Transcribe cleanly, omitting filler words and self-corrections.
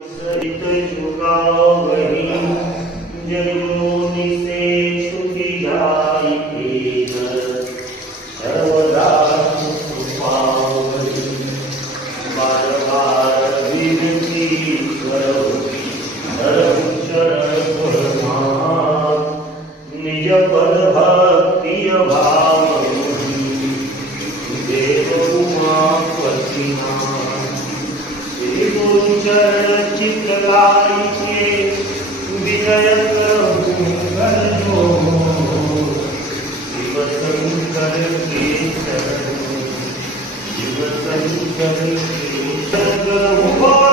सरित जुगावही जगोनि से सुखी जाई सर्वदा सुपावही बार बार विनती करो धर्म शरण प्रमाण निज पद भक्ति भाव देव उमापति श्री गुरु चरण चित्रकारिके विजय प्रभु करो शिव शंकर के शरण शिव शंकर के शरण